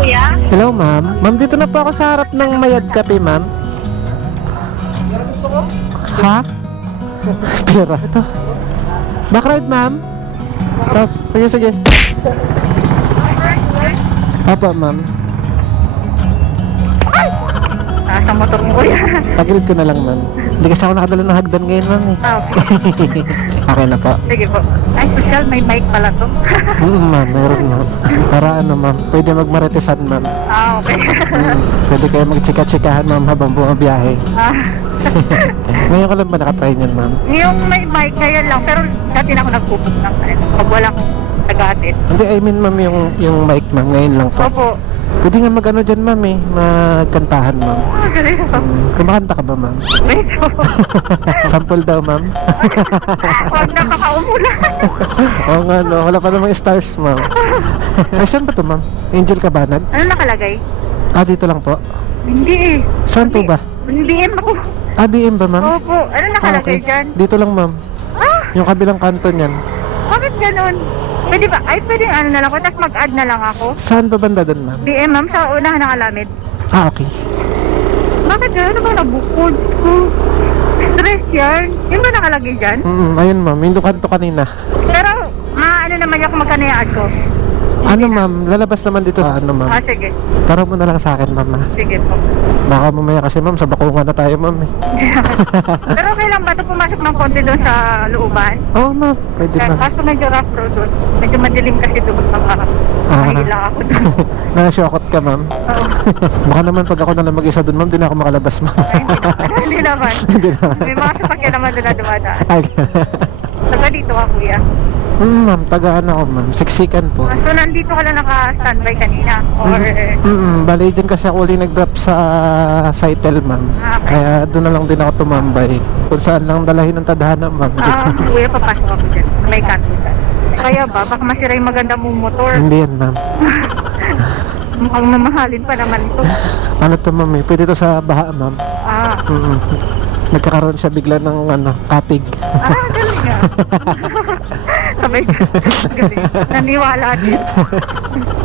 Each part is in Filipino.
kuya. Hello, ma'am. Ma'am, dito na po ako sa harap ng Mayad Cafe, ma'am. Ha? Pera. Ito. Backride, ma'am. Ito. Sige, sige. Apa, ma'am. Sa motor mo kuya. Tagilid ko na lang, ma'am. Hindi kasi ako nakadala ng hagdan ngayon, ma'am. Okay. Okay na po. Sige po. Ay, social, may mic pala to. Ma'am, meron, ma'am. Para ano, ma'am. Pwede magmaritisan, ma'am. Okay. Pwede kayo magchika-chikahan, ma'am, habang bumabiyahe. Ngayon ko lang ba nakatry niyan, ma'am? Yung may mic ngayon lang, pero dati na ako nagpupog ng pag walang taga-atin. Hindi, I mean, ma'am, yung mic, ma'am. Ngayon lang po. Opo. Pwede nga mag-ano dyan, ma'am, eh. Magkantahan, ma'am. Seryoso. Kumakanta ka ba, ma'am? Medyo. Sample daw, ma'am. Huwag na kakaumula. Oo nga, no. Wala pa namang stars, ma'am. Ay, saan ba to, ma'am? Angel Cabanag? Ano nakalagay? Ah, dito lang po. Hindi eh. Saan po ba? BM ako. Ah, BM ba, ma'am? Opo. Ano nakalagay dyan? Dito lang, ma'am. Ah, Yung kabilang kanto niyan. bakit ganun? Pwede ba? Ay, pwede ano na lang ako, tapos mag-add na lang ako. Saan ba banda doon, ma'am? BM, ma'am, sa unahan ng Alamid. Ah, okay. Bakit gano'n? Ano ba nabukod ko? Stress yan. Yung ba nakalagay dyan? Ayun, ma'am. Yung kanto kanina. Pero, ano naman yung kung magkano yung add ko? Ano, ma'am? Lalabas naman dito. Ano, ma'am? Ah, sige. Tara mo na lang sa akin, ma'am. Ha? Sige po. Baka mamaya kasi, ma'am, sa bakungan na tayo, ma'am. Eh. Pero okay lang ba ito pumasok ng konti doon sa looban? Oo, ma'am. Pwede, ma'am. Kaso medyo rough road doon. Medyo madilim kasi doon. Mahila ako doon. Nashokot ka, ma'am. Oo. Baka naman pag ako na lang mag-isa doon, ma'am, di na ako makalabas, ma'am. Ay, hindi naman. Hindi naman. May mga sasakyan naman doon na dumadaan. Ay. Taga dito ka, kuya. Ma'am, tagaan ako, ma'am. Siksikan po. So, nandito ka lang naka-standby kanina? Or... Bali din kasi ako ulit nag-drop sa Saitel, ma'am. Ah, okay. Kaya doon na lang din ako tumambay. Kung saan lang dalahin ng tadhana, ma'am. Kuya, papasok ako dyan. May kanto dyan. Kaya ba? Baka masira yung maganda mong motor. Hindi yan, ma'am. Mukhang mamahalin pa naman ito. Ano to, ma'am? Eh? Pwede to sa baha, ma'am. Ah, Nagkakaroon siya bigla ng katig. galing nga. Sabay, galing. Naniwala din.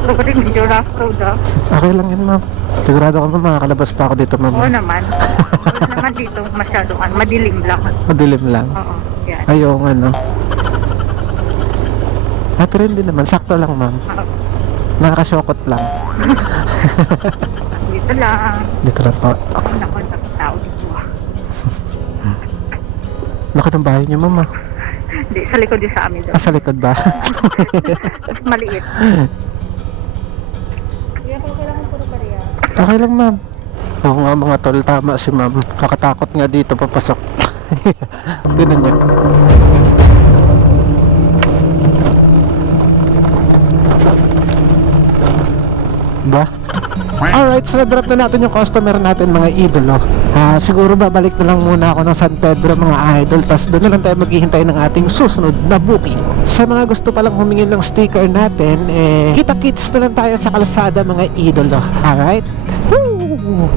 So, kasi medyo rough road, ah. Okay lang yan, ma'am. Sigurado ko, ma'am, makakalabas pa ako dito, ma'am. Oo naman. Oo naman dito, masyado kan. Madilim lang. Madilim lang. Oo, yan. Ayaw, ano. Pero hindi naman. Sakto lang, ma'am. Oo. Nakakasyokot lang. Dito lang. Dito lang po. Naku, sa tao dito, ah. Laki ng bahay niyo, ma'am. Hindi, sa likod din sa amin doon. Sa likod ba? Mas maliit. Okay lang, ma'am. Oo nga, mga tol. Tama si ma'am. Kakatakot nga dito papasok. Tinan niyo. Ba? Alright, so na-drop na natin yung customer natin, mga idolo. Siguro babalik na lang muna ako ng San Pedro, mga idol. Tapos doon na lang tayo maghihintay ng ating susunod na booking. Sa mga gusto palang humingin ng sticker natin, kita-kits na lang tayo sa kalsada, mga idolo. Alright? Woo!